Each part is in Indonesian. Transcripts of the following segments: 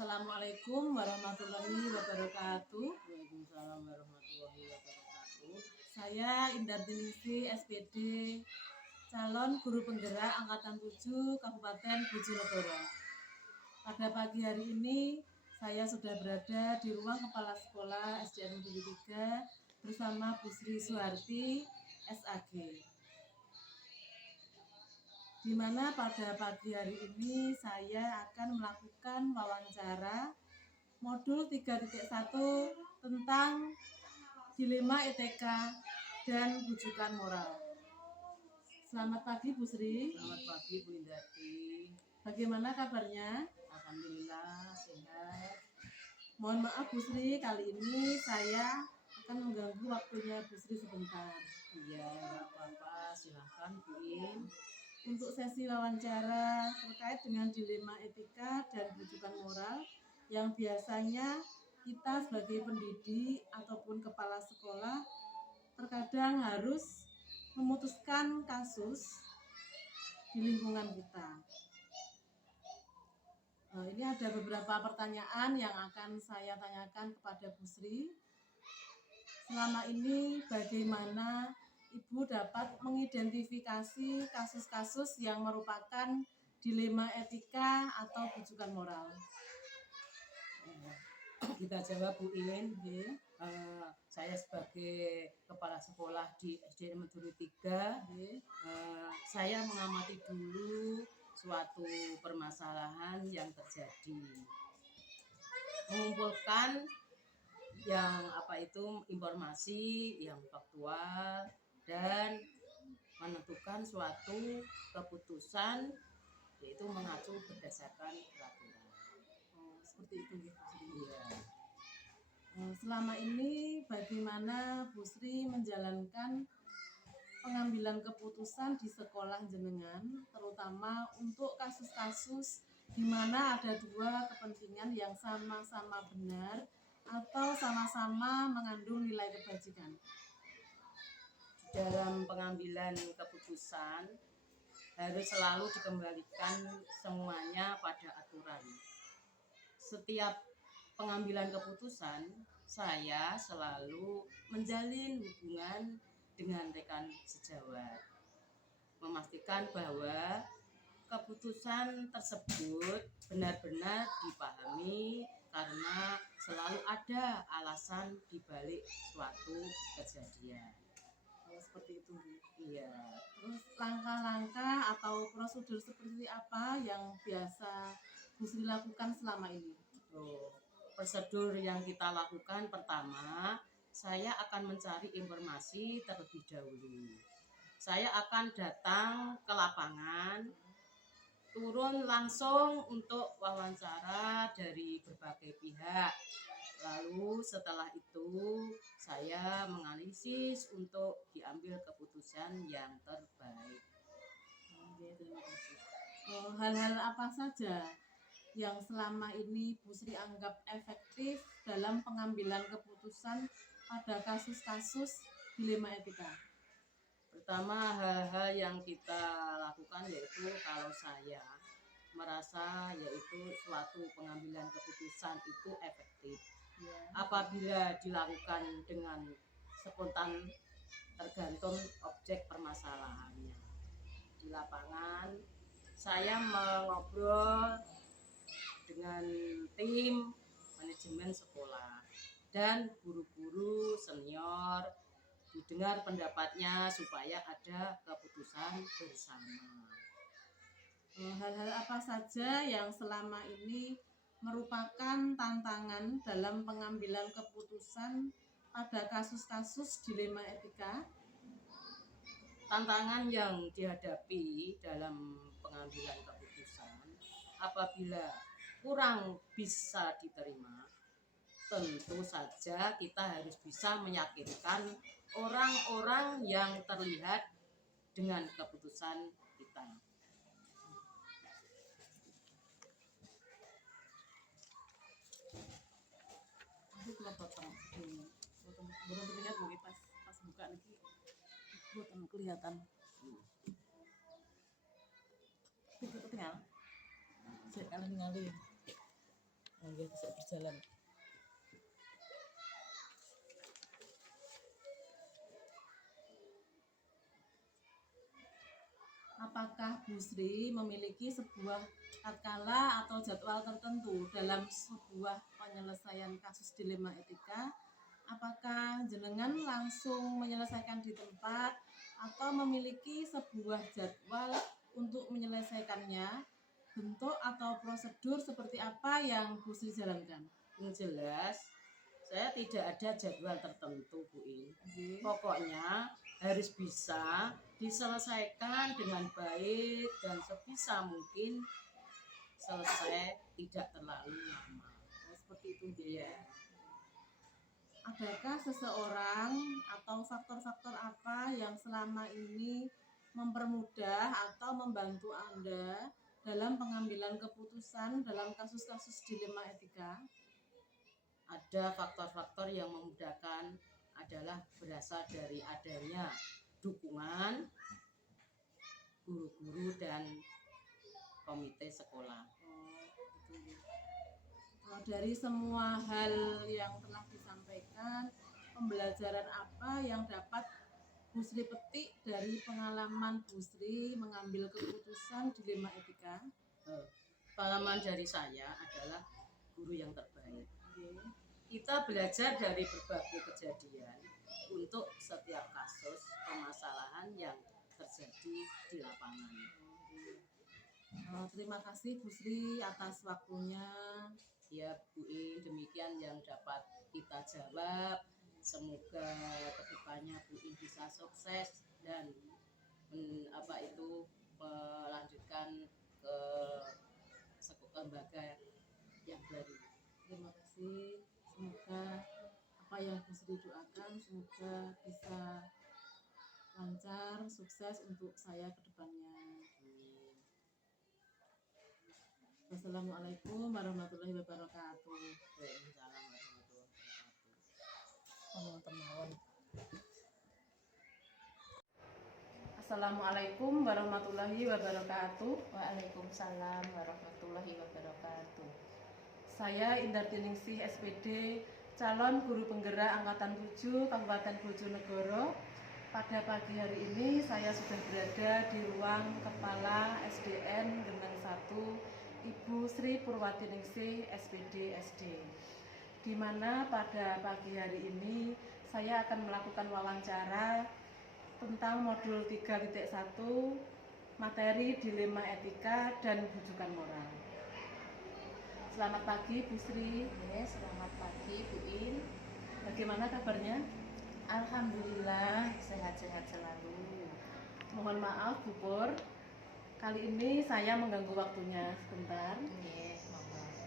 Assalamualaikum warahmatullahi wabarakatuh. Waalaikumsalam warahmatullahi wabarakatuh. Saya Indartinisi SPD, calon guru penggerak Angkatan 7 Kabupaten Bojonegoro. Pada pagi hari ini, saya sudah berada di ruang Kepala Sekolah SDN Negeri 3 bersama Bu Sri Suharti, SAG. Di mana pada pagi hari ini saya akan melakukan wawancara modul 3.1 tentang dilema etika dan rujukan moral. Selamat pagi Bu Sri. Selamat pagi Bu Indarti. Bagaimana kabarnya? Alhamdulillah sehat. Mohon maaf Bu Sri, kali ini saya akan mengganggu waktunya Bu Sri sebentar. Iya, nggak apa-apa. Silahkan Bu In. Untuk sesi wawancara terkait dengan dilema etika dan rujukan moral yang biasanya kita sebagai pendidik ataupun kepala sekolah terkadang harus memutuskan kasus di lingkungan kita. Ini ada beberapa pertanyaan yang akan saya tanyakan kepada Bu Sri. Selama ini bagaimana Ibu dapat mengidentifikasi kasus-kasus yang merupakan dilema etika atau rujukan moral? Kita jawab Bu In. Okay. Saya sebagai kepala sekolah di SDN Negeri 3, saya mengamati dulu suatu permasalahan yang terjadi, mengumpulkan informasi yang faktual dan menentukan suatu keputusan, yaitu mengacu berdasarkan peraturan. Seperti itu Bu Sri. Iya. Selama ini bagaimana Bu Sri menjalankan pengambilan keputusan di sekolah jenengan, terutama untuk kasus-kasus di mana ada dua kepentingan yang sama-sama benar atau sama-sama mengandung nilai kebajikan? Dalam pengambilan keputusan harus selalu dikembalikan semuanya pada aturan. Setiap pengambilan keputusan, saya selalu menjalin hubungan dengan rekan sejawat, memastikan bahwa keputusan tersebut benar-benar dipahami karena selalu ada alasan dibalik suatu kejadian. Seperti itu Bu. Iya. Terus langkah-langkah atau prosedur seperti apa yang biasa Bu Sri lakukan selama ini? Prosedur yang kita lakukan, pertama, saya akan mencari informasi terlebih dahulu. Saya akan datang ke lapangan, turun langsung untuk wawancara dari berbagai pihak. Lalu setelah itu saya menganalisis untuk diambil keputusan yang terbaik. Terima kasih. Hal-hal apa saja yang selama ini Bu Sri anggap efektif dalam pengambilan keputusan pada kasus-kasus dilema etika? Pertama, hal-hal yang kita lakukan yaitu kalau saya merasa yaitu suatu pengambilan keputusan itu efektif apabila dilakukan dengan spontan, tergantung objek permasalahannya. Di lapangan saya mengobrol dengan tim manajemen sekolah dan guru-guru senior, didengar pendapatnya supaya ada keputusan bersama. Hal-hal apa saja yang selama ini merupakan tantangan dalam pengambilan keputusan pada kasus-kasus dilema etika? Tantangan yang dihadapi dalam pengambilan keputusan apabila kurang bisa diterima, tentu saja kita harus bisa meyakinkan orang-orang yang terlihat dengan keputusan kita. Belum terlihat Bu, pas buka lagi belum kelihatan. Ketinggalan. Saya kalau ningali. Nggih, bisa berjalan. Apakah Bu Sri memiliki sebuah tatkala atau jadwal tertentu dalam sebuah penyelesaian kasus dilema etika? Apakah jenengan langsung menyelesaikan di tempat atau memiliki sebuah jadwal untuk menyelesaikannya? Bentuk atau prosedur seperti apa yang Bu Sri jalankan? Yang jelas, saya tidak ada jadwal tertentu, Bu In. Oke. Pokoknya harus bisa diselesaikan dengan baik dan sebisa mungkin selesai tidak terlalu lama. Oh, seperti itu, Bu. Iya. Adakah seseorang atau faktor-faktor apa yang selama ini mempermudah atau membantu Anda dalam pengambilan keputusan dalam kasus-kasus dilema etika? Ada faktor-faktor yang memudahkan adalah berasal dari adanya dukungan guru-guru dan komite sekolah. Dari semua hal yang telah disampaikan, pembelajaran apa yang dapat Bu Sri petik dari pengalaman Bu Sri mengambil keputusan dilema etika? Pengalaman dari saya adalah guru yang terbaik. Oke. Kita belajar dari berbagai kejadian untuk setiap kasus permasalahan yang terjadi di lapangan. Terima kasih Bu Sri atas waktunya. Ya Bu In, demikian yang dapat kita jawab. Semoga kedepannya Bu In bisa sukses dan melanjutkan ke lembaga yang baru. Terima kasih. Semoga apa yang Bu Sri doakan semoga bisa lancar, sukses untuk saya ke depannya. Wassalamualaikum warahmatullahi wabarakatuh. Waalaikumsalam warahmatullahi wabarakatuh. Assalamualaikum warahmatullahi wabarakatuh. Waalaikumsalam warahmatullahi wabarakatuh. Saya Indarti Ningsih SPD, calon guru penggerak Angkatan 7 Kabupaten Bojonegoro. Pada pagi hari ini saya sudah berada di ruang Kepala SDN Geneng 1 Ibu Sri Purwati Ningsih SPD SD, di mana pada pagi hari ini saya akan melakukan wawancara tentang modul 3.1 materi dilema etika dan bujukan moral. Selamat pagi Bu Sri. Selamat pagi Bu In. Bagaimana kabarnya? Alhamdulillah sehat-sehat selalu. Mohon maaf Bu Pur, kali ini saya mengganggu waktunya sebentar.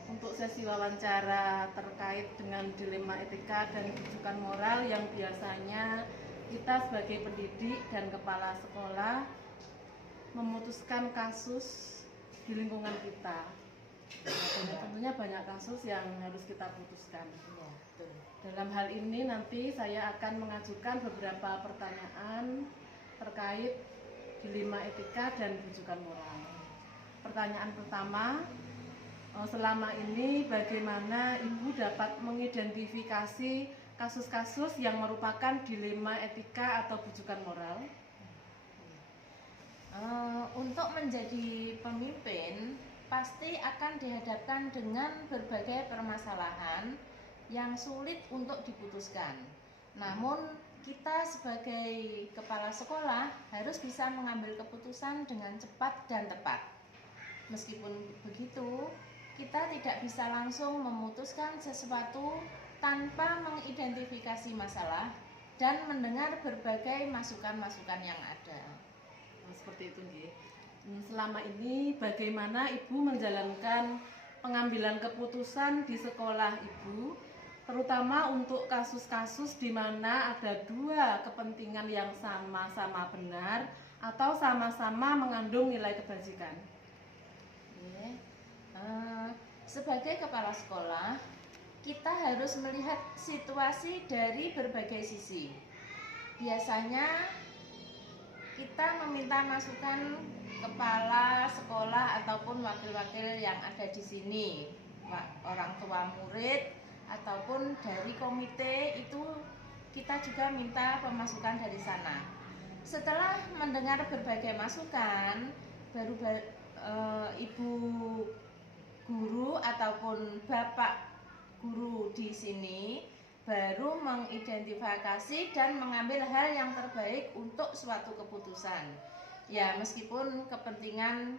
Untuk sesi wawancara terkait dengan dilema etika dan rujukan moral yang biasanya kita sebagai pendidik dan kepala sekolah memutuskan kasus di lingkungan kita. Dan tentunya banyak kasus yang harus kita putuskan. Ya, betul. Dalam hal ini nanti saya akan mengajukan beberapa pertanyaan terkait dilema etika dan rujukan moral. Pertanyaan pertama, selama ini bagaimana Ibu dapat mengidentifikasi kasus-kasus yang merupakan dilema etika atau rujukan moral? Untuk menjadi pemimpin pasti akan dihadapkan dengan berbagai permasalahan yang sulit untuk diputuskan. Namun kita sebagai kepala sekolah harus bisa mengambil keputusan dengan cepat dan tepat. Meskipun begitu, kita tidak bisa langsung memutuskan sesuatu tanpa mengidentifikasi masalah dan mendengar berbagai masukan-masukan yang ada. Seperti itu, nggih. Selama ini bagaimana Ibu menjalankan pengambilan keputusan di sekolah Ibu, terutama untuk kasus-kasus di mana ada dua kepentingan yang sama-sama benar atau sama-sama mengandung nilai kebajikan? Sebagai kepala sekolah, kita harus melihat situasi dari berbagai sisi. Biasanya kita meminta masukan kepala sekolah ataupun wakil-wakil yang ada di sini orang tua murid ataupun dari komite, itu kita juga minta pemasukan dari sana. Setelah mendengar berbagai masukan, baru ibu guru ataupun bapak guru di sini baru mengidentifikasi dan mengambil hal yang terbaik untuk suatu keputusan. Ya, meskipun kepentingan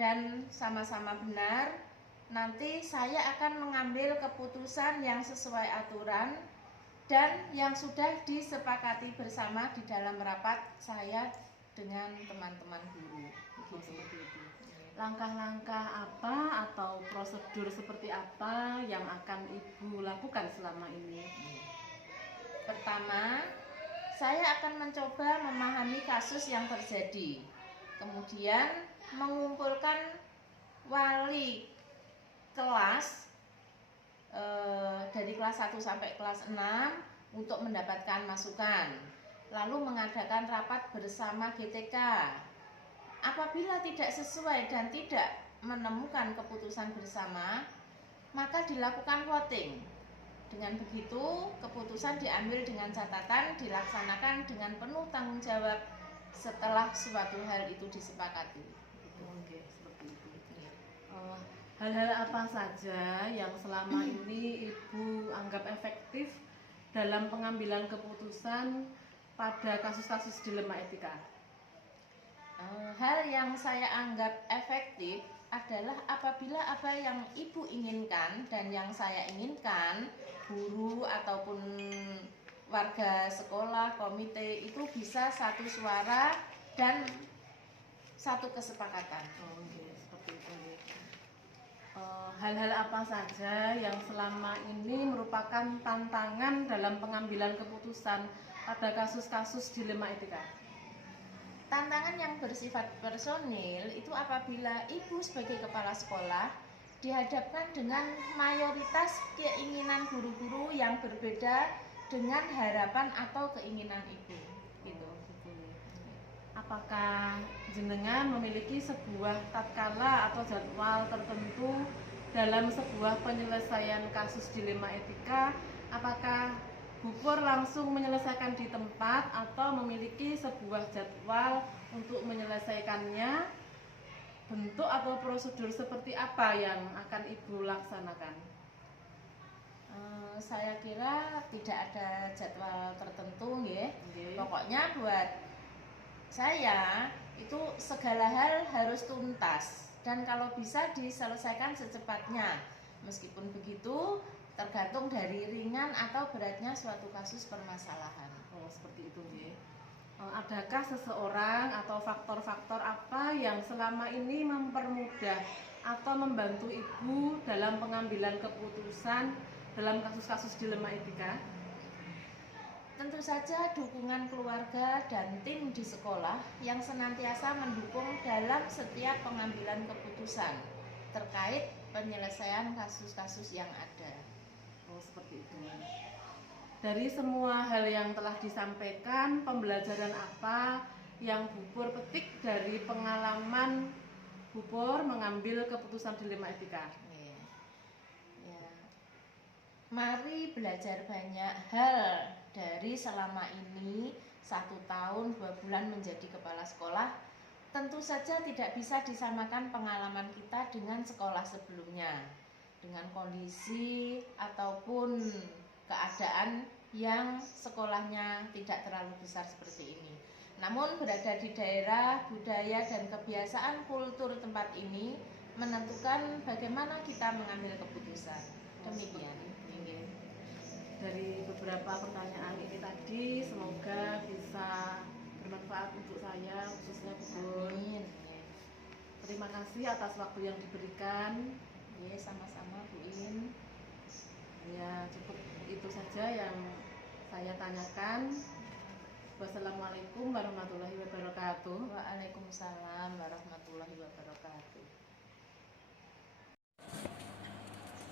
dan sama-sama benar, nanti saya akan mengambil keputusan yang sesuai aturan dan yang sudah disepakati bersama di dalam rapat saya dengan teman-teman guru. Seperti itu. Langkah-langkah apa atau prosedur seperti apa yang akan Ibu lakukan selama ini? Pertama, saya akan mencoba memahami kasus yang terjadi. Kemudian mengumpulkan wali kelas dari kelas 1 sampai kelas 6 untuk mendapatkan masukan. Lalu mengadakan rapat bersama GTK. Apabila tidak sesuai dan tidak menemukan keputusan bersama, maka dilakukan voting. Dengan begitu, keputusan diambil dengan catatan, dilaksanakan dengan penuh tanggung jawab setelah suatu hal itu disepakati. Oke, seperti itu. Hal-hal apa saja yang selama ini Ibu anggap efektif dalam pengambilan keputusan pada kasus-kasus dilema etika? Hal yang saya anggap efektif adalah apabila apa yang Ibu inginkan dan yang saya inginkan, guru ataupun warga sekolah, komite itu bisa satu suara dan satu kesepakatan. Seperti itu. Hal-hal apa saja yang selama ini merupakan tantangan dalam pengambilan keputusan pada kasus-kasus dilema etika? Tantangan yang bersifat personil itu apabila Ibu sebagai kepala sekolah dihadapkan dengan mayoritas keinginan guru-guru yang berbeda dengan harapan atau keinginan Ibu. Gitu. Apakah jenengan memiliki sebuah tatkala atau jadwal tertentu dalam sebuah penyelesaian kasus dilema etika? Apakah Bu Pur langsung menyelesaikan di tempat atau memiliki sebuah jadwal untuk menyelesaikannya? Bentuk atau prosedur seperti apa yang akan Ibu laksanakan? Saya kira tidak ada jadwal tertentu, ya. Okay. Pokoknya buat saya itu segala hal harus tuntas dan kalau bisa diselesaikan secepatnya. Meskipun begitu, tergantung dari ringan atau beratnya suatu kasus permasalahan. Seperti itu, ya. Adakah seseorang atau faktor-faktor apa yang selama ini mempermudah atau membantu Ibu dalam pengambilan keputusan dalam kasus-kasus dilema etika? Tentu saja dukungan keluarga dan tim di sekolah yang senantiasa mendukung dalam setiap pengambilan keputusan terkait penyelesaian kasus-kasus yang ada. Seperti itu. Dari semua hal yang telah disampaikan, pembelajaran apa yang Bu Pur petik dari pengalaman Bu Pur mengambil keputusan dilema etika? Ya. Mari belajar banyak hal dari selama ini 1 tahun 2 bulan menjadi kepala sekolah. Tentu saja tidak bisa disamakan pengalaman kita dengan sekolah sebelumnya, dengan kondisi ataupun keadaan yang sekolahnya tidak terlalu besar seperti ini. Namun berada di daerah, budaya dan kebiasaan kultur tempat ini menentukan bagaimana kita mengambil keputusan. Demikian. Dari beberapa pertanyaan ini tadi, semoga bisa bermanfaat untuk saya, khususnya Bu Pur. Terima kasih atas waktu yang diberikan. Sama-sama Bu In. Ya, cukup itu saja yang saya tanyakan. Wassalamualaikum warahmatullahi wabarakatuh. Waalaikumsalam warahmatullahi wabarakatuh.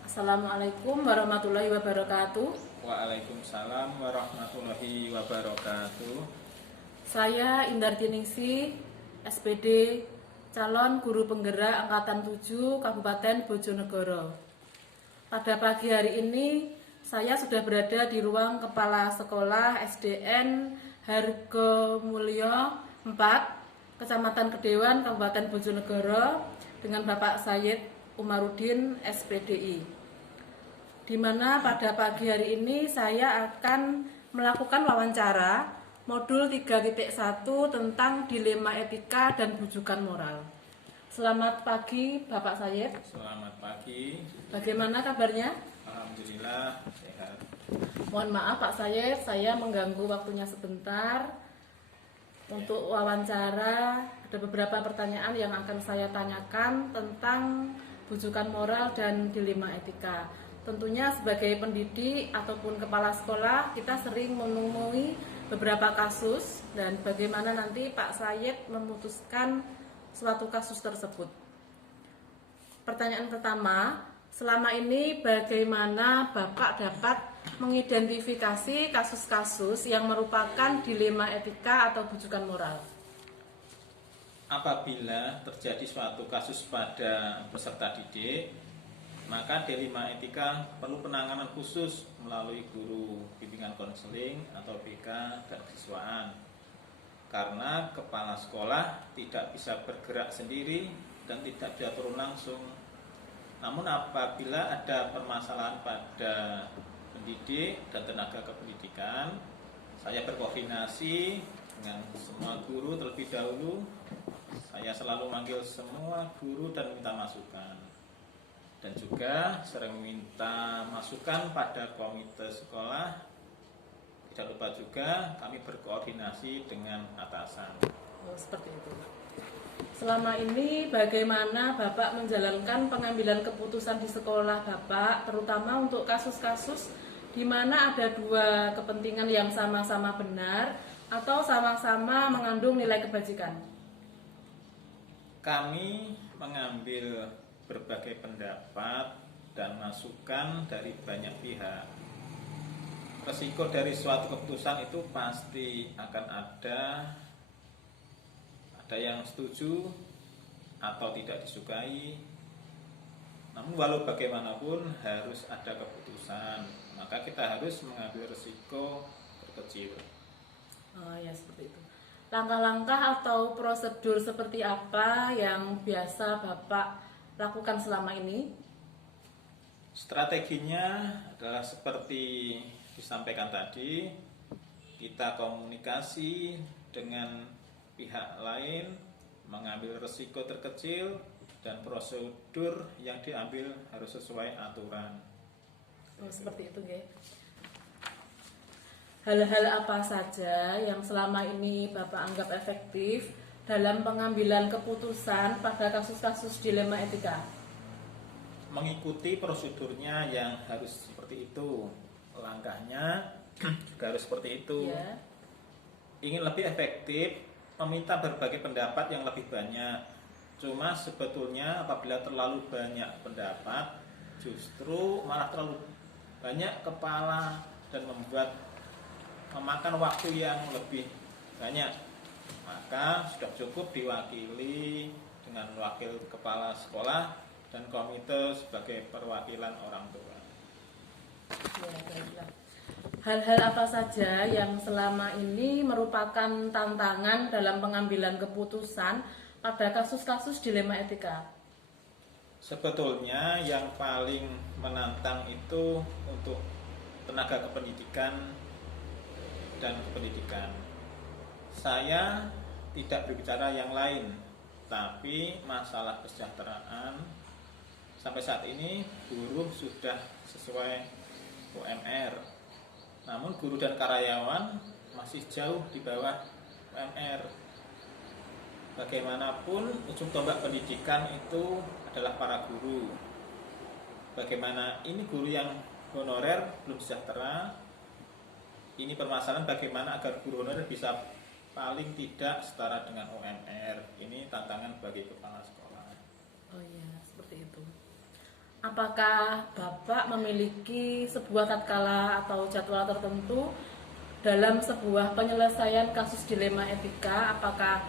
Assalamualaikum warahmatullahi wabarakatuh. Waalaikumsalam warahmatullahi wabarakatuh. Saya Indarti Ningsih, SPD, calon guru penggerak Angkatan 7 Kabupaten Bojonegoro. Pada pagi hari ini saya sudah berada di ruang Kepala Sekolah SDN Hargomulyo 4, Kecamatan Kedewan, Kabupaten Bojonegoro, dengan Bapak Sayyid Umaruddin SPDI. Di mana pada pagi hari ini saya akan melakukan wawancara modul 3.1 tentang dilema etika dan bujukan moral. Selamat pagi Bapak Sayyid. Selamat pagi. Bagaimana kabarnya? Alhamdulillah sehat. Mohon maaf Pak Sayyid, saya mengganggu waktunya sebentar untuk wawancara. Ada beberapa pertanyaan yang akan saya tanyakan tentang bujukan moral dan dilema etika. Tentunya sebagai pendidik ataupun kepala sekolah kita sering menemui beberapa kasus dan bagaimana nanti Pak Sayyid memutuskan suatu kasus tersebut. Pertanyaan pertama, selama ini bagaimana Bapak dapat mengidentifikasi kasus-kasus yang merupakan dilema etika atau bujukan moral? Apabila terjadi suatu kasus pada peserta didik, maka dilema etika perlu penanganan khusus melalui guru bimbingan konseling atau BK dan kesiswaan. Karena kepala sekolah tidak bisa bergerak sendiri dan tidak bisa turun langsung. Namun apabila ada permasalahan pada pendidik dan tenaga kependidikan, saya berkoordinasi dengan semua guru terlebih dahulu. Saya selalu manggil semua guru dan minta masukan. Dan juga sering minta masukan pada komite sekolah. Tidak lupa juga kami berkoordinasi dengan atasan. Oh, seperti itu. Selama ini bagaimana Bapak menjalankan pengambilan keputusan di sekolah Bapak, terutama untuk kasus-kasus di mana ada dua kepentingan yang sama-sama benar atau sama-sama mengandung nilai kebajikan? Kami mengambil berbagai pendapat dan masukan dari banyak pihak. Resiko dari suatu keputusan itu pasti akan ada yang setuju atau tidak disukai. Namun walau bagaimanapun harus ada keputusan, maka kita harus mengambil resiko terkecil. Oh ya, seperti itu. Langkah-langkah atau prosedur seperti apa yang biasa Bapak lakukan selama ini? Strateginya adalah seperti disampaikan tadi, kita komunikasi dengan pihak lain, mengambil resiko terkecil, dan prosedur yang diambil harus sesuai aturan. Oh, seperti itu, Nggih. Hal-hal apa saja yang selama ini Bapak anggap efektif dalam pengambilan keputusan pada kasus-kasus dilema etika? Mengikuti prosedurnya yang harus seperti itu. Langkahnya juga harus seperti itu. Ya. Ingin lebih efektif, meminta berbagai pendapat yang lebih banyak. Cuma sebetulnya apabila terlalu banyak pendapat, justru malah terlalu banyak kepala dan memakan waktu yang lebih banyak. Maka sudah cukup diwakili dengan wakil kepala sekolah dan komite sebagai perwakilan orang tua. Ya, baiklah. Hal-hal apa saja yang selama ini merupakan tantangan dalam pengambilan keputusan pada kasus-kasus dilema etika? Sebetulnya yang paling menantang itu untuk tenaga kependidikan dan kependidikan. Saya tidak berbicara yang lain, tapi masalah kesejahteraan sampai saat ini buruh sudah sesuai UMR. Namun guru dan karyawan masih jauh di bawah UMR. Bagaimanapun ujung tombak pendidikan itu adalah para guru. Bagaimana ini guru yang honorer belum sejahtera. Ini permasalahan bagaimana agar guru honorer bisa paling tidak setara dengan UMR. Ini tantangan bagi kepala sekolah. Oh iya, seperti itu. Apakah Bapak memiliki sebuah tatkala atau jadwal tertentu dalam sebuah penyelesaian kasus dilema etika? Apakah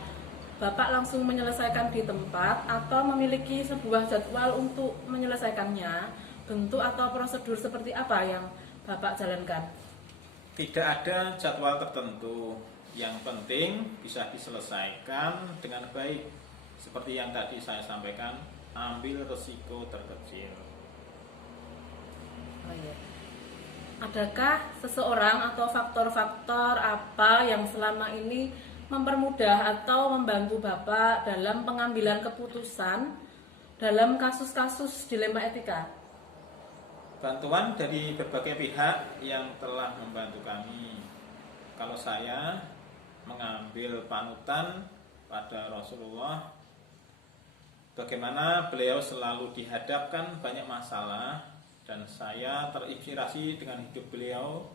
Bapak langsung menyelesaikan di tempat atau memiliki sebuah jadwal untuk menyelesaikannya bentuk atau prosedur seperti apa yang Bapak jalankan? Tidak ada jadwal tertentu, yang penting bisa diselesaikan dengan baik. Seperti yang tadi saya sampaikan, ambil resiko terkecil. Oh, iya. Adakah seseorang atau faktor-faktor apa yang selama ini mempermudah atau membantu Bapak dalam pengambilan keputusan dalam kasus-kasus dilema etika? Bantuan dari berbagai pihak yang telah membantu kami. Kalau saya mengambil panutan pada Rasulullah, bagaimana beliau selalu dihadapkan banyak masalah, dan saya terinspirasi dengan hidup beliau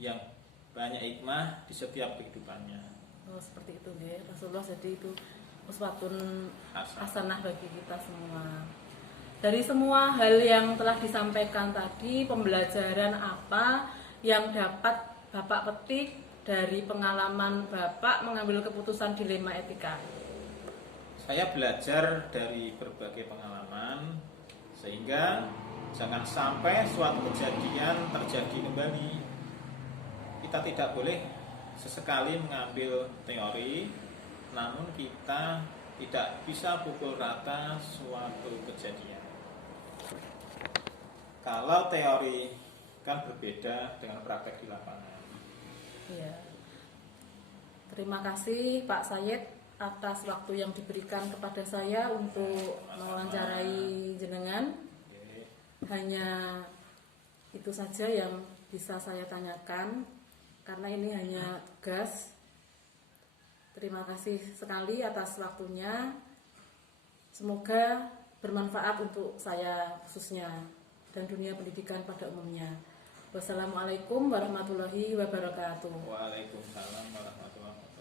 yang banyak hikmah di setiap kehidupannya. Oh, seperti itu ya, Rasulullah jadi itu uswatun hasanah bagi kita semua. Dari semua hal yang telah disampaikan tadi, pembelajaran apa yang dapat Bapak petik dari pengalaman Bapak mengambil keputusan dilema etika? Saya belajar dari berbagai pengalaman, sehingga jangan sampai suatu kejadian terjadi kembali. Kita tidak boleh sesekali mengambil teori, namun kita tidak bisa pukul rata suatu kejadian. Kalau teori kan berbeda dengan praktek di lapangan. Ya. Terima kasih Pak Sayed atas waktu yang diberikan kepada saya untuk mewawancarai jenengan. Hanya itu saja yang bisa saya tanyakan karena ini hanya tugas. Terima kasih sekali atas waktunya. Semoga bermanfaat untuk saya khususnya dan dunia pendidikan pada umumnya. Wassalamualaikum warahmatullahi wabarakatuh. Waalaikumsalam warahmatullahi wabarakatuh.